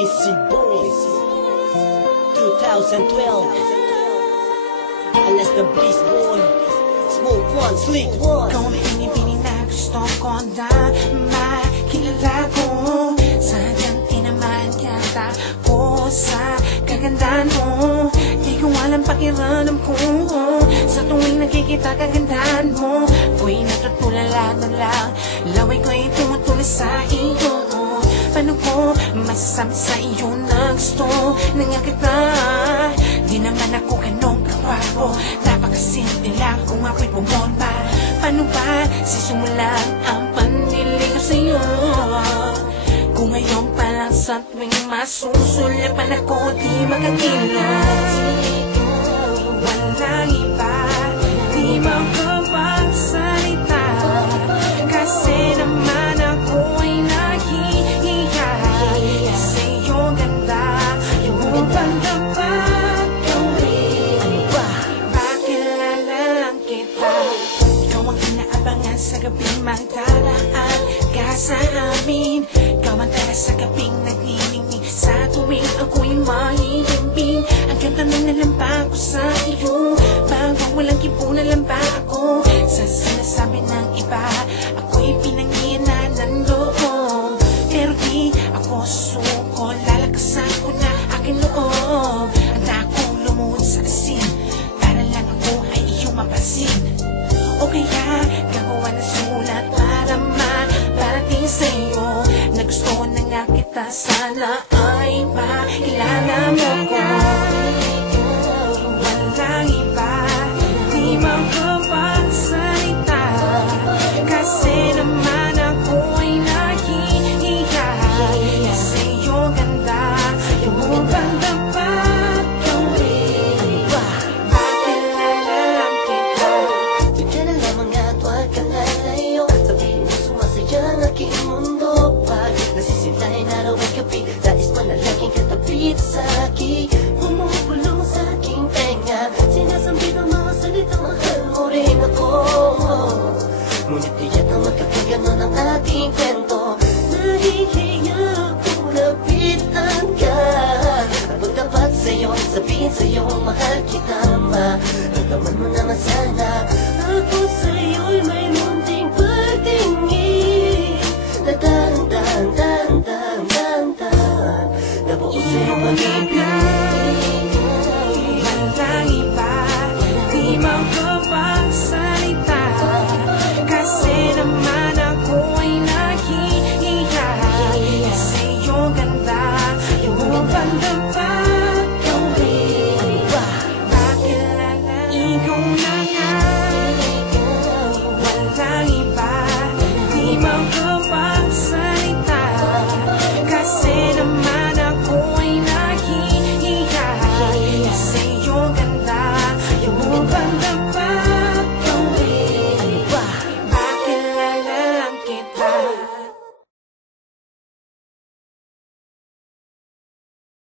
Busy Boys 2012. Alas the Bliss Boy, Smoke One, Slick One. Ikaw na inibini na gusto ko na makilala ko. Sadyang tinamaan yata ko sa kagandahan mo. Di ko alam pakiramdam ko sa tuwing nakikita kagandahan mo. Ako'y natutulala na lang, laway ko'y tumutuloy sa iyo. Paano ko masasabi sa iyo na gusto na nga kita? Di naman ako ganong kakwapo, napakasimple lang kung ako'y bumomba. Paano ba sisimulan ang panliligaw sa'yo? Kung ngayon pa lang sa tuwing masusulyapan ako, di makakilos. Walang iba, di makapagsalita, kasi naman ako'y nahihiya sa iyong ganda. Yung pandapat gawin, pakilala lang kita. Ikaw ang inaabangan sa gabing magdaraan ka sa amin. Ikaw ang tala sa gabing nagniningning sa tuwing ako'y mahihimbing. Ang ganda na nalamba ko sa iyo, bago walang kipunan lang ba ako sa sinasabi ng iba? Ako'y pinanginan ng loob, pero di ako suko. Lalakasan ko na aking loob. Handa akong lumuhod sa asin para lang ako ay iyong mapansin. O kaya gagawa ng sulat para maparating sa'yo na gusto na nga kita, sana ay makilala mo ko. Walang iba, di makapagsalita, kasi naman ako'y nahihiya sa iyong ganda. Yung pandapat gawin, pakilala lang kita. Di ka na lamang at huwag kang lalayo, sabihin mo sumasaya ang aking mundo. Pag nasisintay na raw ang gabi, nais mo na laging katabi sa akin. Bumubulong sa aking tenga, sinasabi ng mga salita, mahal mo rin ako. Ngunit tiyak na magkakaganon ang ating kwento. Nahihiya kung lapitan ka, at magtapat sa'yo, sabihin sa'yo mahal kita. Maramdaman mo naman sana